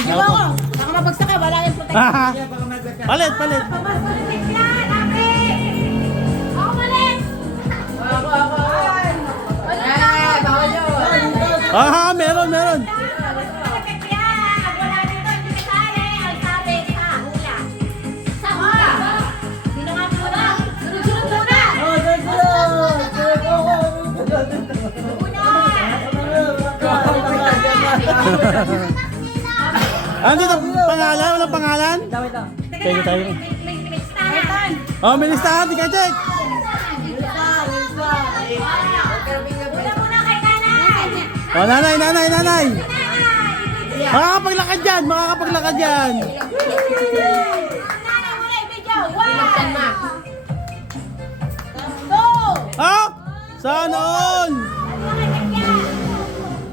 Sige mo ako. Baka mabagsak ka, wala yung protection. Palit, palit. Pabas-palitik yan, ate. Ako malit. Ako. Bawal yun. Ah, meron, meron. Pabas-palitik yan. Wala dito, hindi kasali. Ang sabi sa hula. Sa hula. Sino nga muna? Sunod-sunod muna. Andito, pangalan? Walang pangalan? Tayo, tayo. Oh, may listahan. Tika, check. Una muna kay nanay. Oh, nanay, nanay, nanay. Makakapaglakad yan, makakapaglakad yan. Nanay muna i-video. 1, 2, Ah! Sana all!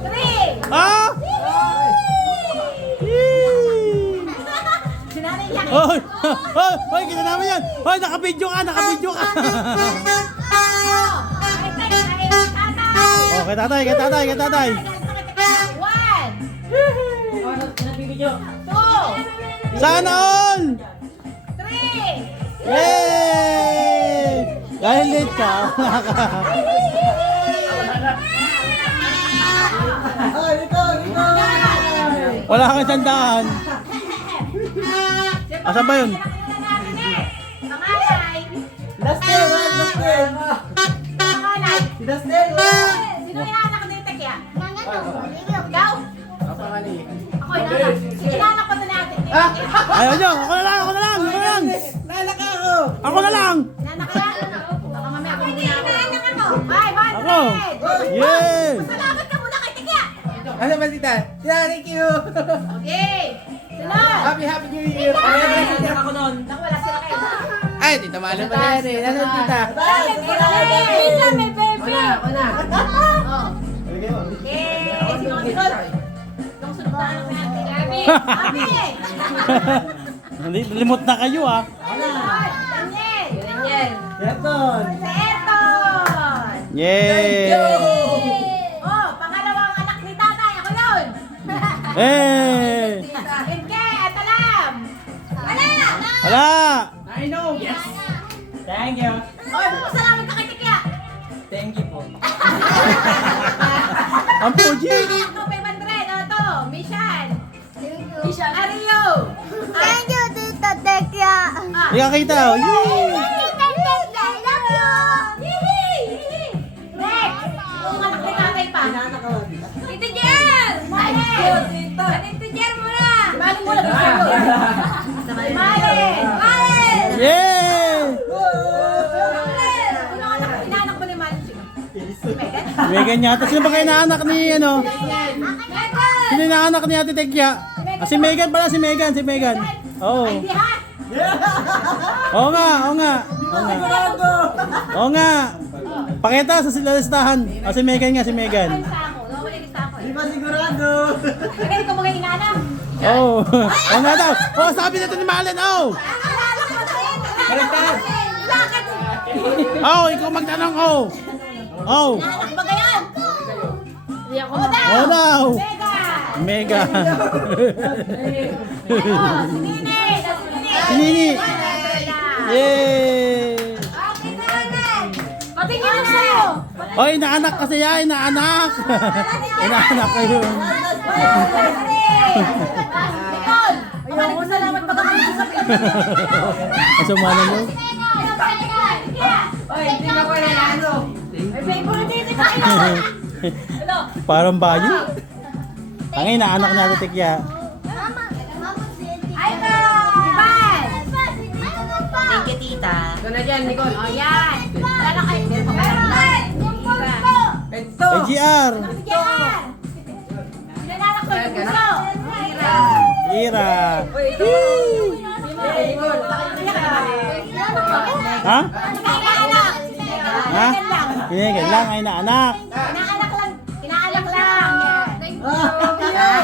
3. Ah! Sinanay niya. Hoy! Hoy! Hoy! Kita namin yan! Hoy! Nakabidyo ka! Nakabidyo ka! Oh, kay tatay! Kay tatay! Kay tatay! 1, 2, Sana all! 3. Yay! Dahil late ka! Wala kang sandaan! Asan ba yun? Pangalay. Pangalay. Sino inaanak ko dito kaya? Ikaw? Ako inaanak. Inaanak ko na natin. Ayaw nyo! Ako na lang! Ako na lang! Ako na lang! Ako na lang! Inaanak ka? Baka mamaya ako muna ako. Ay, 100! Ako! Yay! Salamat ka muna kay Tikya! Ano ba tita? Tita, thank you! Okay! Sunod! Happy New Year! Naku, wala sila kayo. Ay, tita, mahal pa yan eh. Ano tita? May baby! Oh. Okay, sino ang sunod? Yung sunod na anak natin. Gabi! Hindi, limot na kayo ah. Daniel! Daniel! Yaton! Si Eton! Yay! Oh, pangalawang anak ni tatay. Ako yun! Hey! Inke, Atalam! Wala! Wala! I know! Yes! Thank you! Oh, salamat ka kay Tikya! Thank you po. Ang puji! Ako, 500. O, to, Mission! Mission! Ario! Thank you, Tita Tekya. Ah. Hindi ka kita oh. Yay! Tita Tekya, I love you. Next! Yung anak ni tatay pa. Tita Jer. Tito Jer muna! Mali muna, gusto mo. Mali! Yay! Sino ang anak? Inaanak mo ni Mali? Si Megan? Megan yata. Sino ba kayo naanak ni ano? Sino yung naanak ni Ate Tekya? Ah, si Megan pala, si Megan, si Megan. Oo. Ay, di ha? Oo nga, oo nga. Oo nga. Oo nga. Pakita sa sila listahan. Ah, si Megan nga, si Ay, Megan. lista ako. Wala yung lista ako. Di ba sigurado? Magaling ko mga inaanak. Oo. Oo nga daw. Oo, sabi nito ni Malen, oo. Baliktad! Bakit? Oo, ikaw magtanong, oo. Oo. Inaanak ba kayan? Hindi ako Oo daw. Mega! Megan. Oh, si Nini! Si Nini. Yay! Patingin na sa'yo! Oy, inaanak kasi yan, inaanak. Inaanak kayo. Nicole! Baka nagpasalamat pa kami sa Asumana mo? Oy, hindi na wala na ano. May favorite dito tayo. Hello? Parang bayo. Ang inaanak na Ate Tekya. Ay, Ivan! Thank you, Tita. Ito na dyan, Nicole. O, yan. Wala na kayo. Ito! AGR. Yan! Sinananak ko yung puso. Ira. Nicole. Ha? Inaanak. Ha? Pinigan lang ay inaanak. Inaanak lang. Inaanak lang. Yan.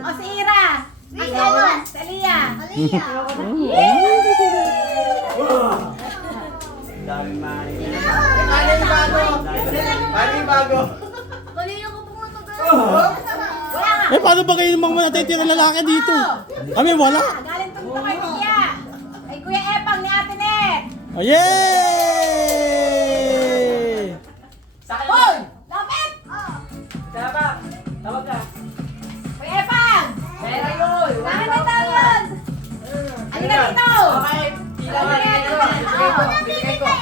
O, si Ira. Si ano? Si Aliyah. Ano yung bago? Kanina ko pumunta doon. Wala nga. Eh, paano ba kayo namang natitira lalaki dito? Kami wala. Galing to kay Kuya. Kay Kuya Epang ni Ate Net. Oh, yay! Sa akin Hoy! naman. Lapit! Kaya ba? Tawag ka. Kuya Epang! Pera yun. Saan na tawag? Halika dito! Okay. Pila Okay, ka. ito. Ako nabibigay.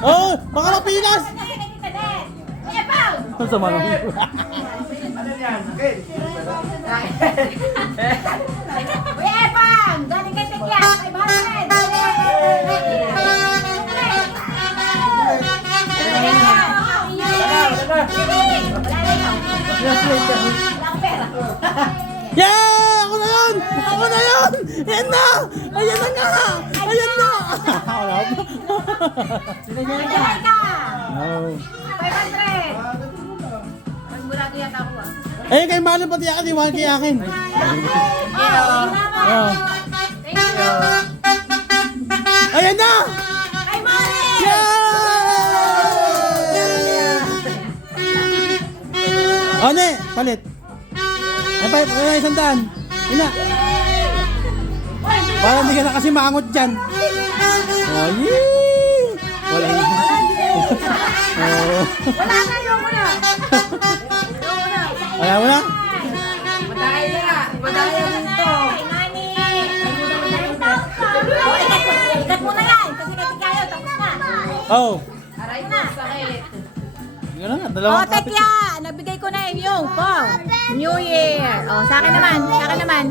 Oh, baka mapinas! Kay Tita Net. Kuya Epang! Ang sama naman. Ano yan? Okay. Kuya Epang! Galing kay Tekya. Kay Barret. Wala akong pera. Yeah! Ako na yun! Ako na yun! Ayan na! Ayan na nga! Ayan na! Wala pa. Bigay ka! Oh. 500! Magmurado yata ako ah. Eh, kay Mano pati akin, iwan kay akin. Oh, Oh. thank you. Ayan na! Kay Mari! Yeah! Oh, ne! Palit. Ay, isang daan. Yun na. Para hindi ka na kasi maangot dyan. Oh, yee! Wala yun. Oh. Wala na, ayoko na. Ayoko na. Ayaw mo na? Madaya na. Madaya dito. Nani. Oh, ikat mo na yan. Kasi kasi kayo, tapos na. Oh. Aray na. Sakit. Yun na nga, Oh, dalawang kapit. Tekya! Nabigay ko na yung pang New Year. Oh, sa akin naman. Sa akin naman.